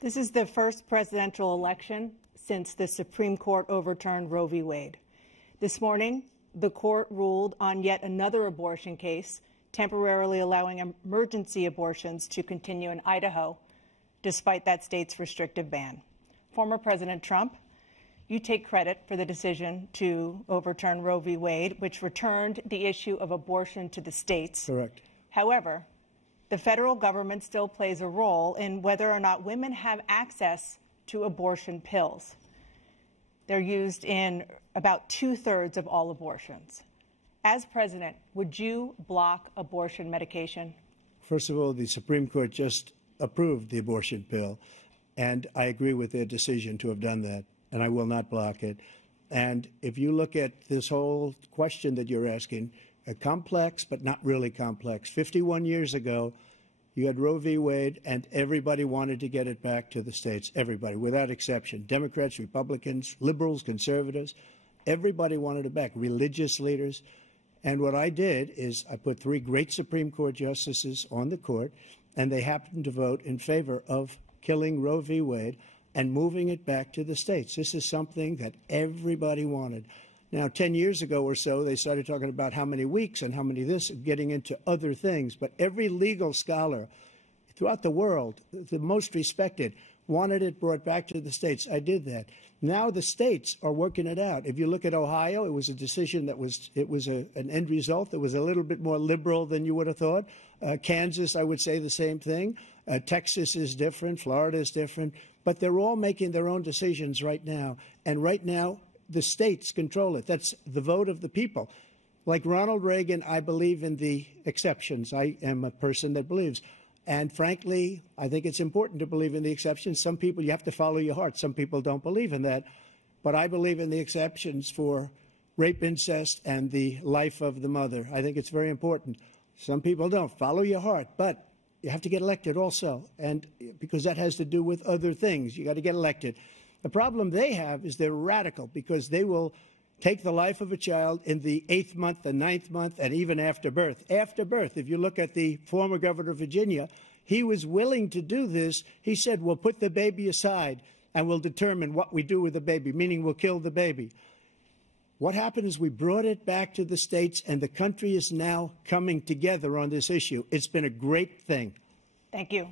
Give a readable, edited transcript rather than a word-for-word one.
This is the first presidential election since the Supreme Court overturned Roe v. Wade. This morning, the court ruled on yet another abortion case, temporarily allowing emergency abortions to continue in Idaho, despite that state's restrictive ban. Former President Trump, you take credit for the decision to overturn Roe v. Wade, which returned the issue of abortion to the states. Correct. However, the federal government still plays a role in whether or not women have access to abortion pills. They're used in about 2/3 of all abortions. As president, would you block abortion medication? First of all, the Supreme Court just approved the abortion pill, and I agree with their decision to have done that, and I will not block it. And if you look at this whole question that you're asking, complex but not really complex. 51 years ago, you had Roe v. Wade, and everybody wanted to get it back to the states. Everybody, without exception. Democrats, Republicans, liberals, conservatives. Everybody wanted it back. Religious leaders. And what I did is I put 3 great Supreme Court justices on the court, and they happened to vote in favor of killing Roe v. Wade and moving it back to the states. This is something that everybody wanted. Now, 10 years ago or so, they started talking about how many weeks and how many this, getting into other things. But every legal scholar throughout the world, the most respected, wanted it brought back to the states. I did that. Now the states are working it out. If you look at Ohio, it was a decision that was an end result that was a little bit more liberal than you would have thought. Kansas, I would say the same thing. Texas is different. Florida is different. But they're all making their own decisions right now. And right now, the states control it. That's the vote of the people. Like Ronald Reagan, I believe in the exceptions. I am a person that believes. And frankly, I think it's important to believe in the exceptions. Some people, you have to follow your heart. Some people don't believe in that. But I believe in the exceptions for rape, incest, and the life of the mother. I think it's very important. Some people don't. Follow your heart. But you have to get elected also. And because that has to do with other things. You got to get elected. The problem they have is they're radical because they will take the life of a child in the 8th month, the 9th month, and even after birth. After birth, if you look at the former governor of Virginia, he was willing to do this. He said, we'll put the baby aside and we'll determine what we do with the baby, meaning we'll kill the baby. What happened is we brought it back to the states, and the country is now coming together on this issue. It's been a great thing. Thank you.